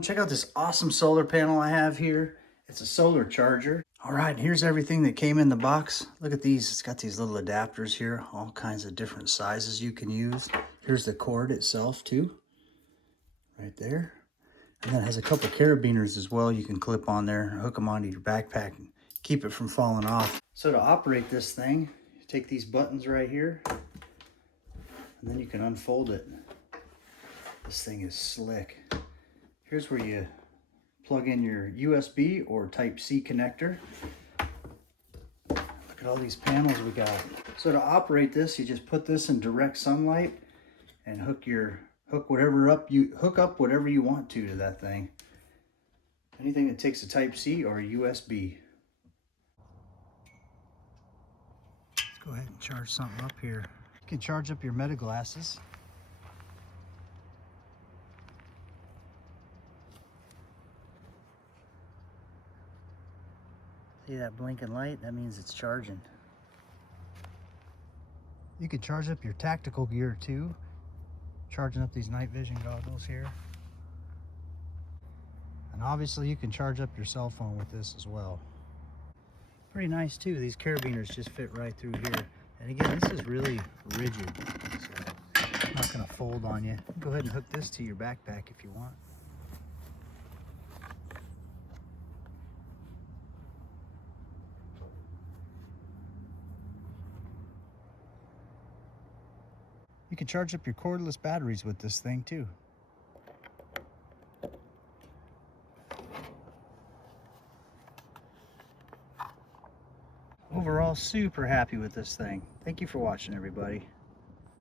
Check out this awesome solar panel I have here. It's a solar charger. All right, here's everything that came in the box. Look at these. It's got these little adapters here, all kinds of different sizes you can use. Here's the cord itself too, right there. And then it has a couple carabiners as well you can clip on there, hook them onto your backpack and keep it from falling off. So to operate this thing, you take these buttons right here, and then you can unfold it. This thing is slick. Here's where you plug in your USB or Type-C connector. Look at all these panels we got. So to operate this, you just put this in direct sunlight and hook up whatever you want to that thing. Anything that takes a Type-C or a USB. Let's go ahead and charge something up here. You can charge up your meta glasses. See that blinking light? That means it's charging. You could charge up your tactical gear too. Charging up these night vision goggles here. And obviously you can charge up your cell phone with this as well. Pretty nice too. These carabiners just fit right through here. And again, this is really rigid, so it's not gonna fold on you. Go ahead and hook this to your backpack if you want. You can charge up your cordless batteries with this thing too. Overall, super happy with this thing. Thank you for watching, everybody.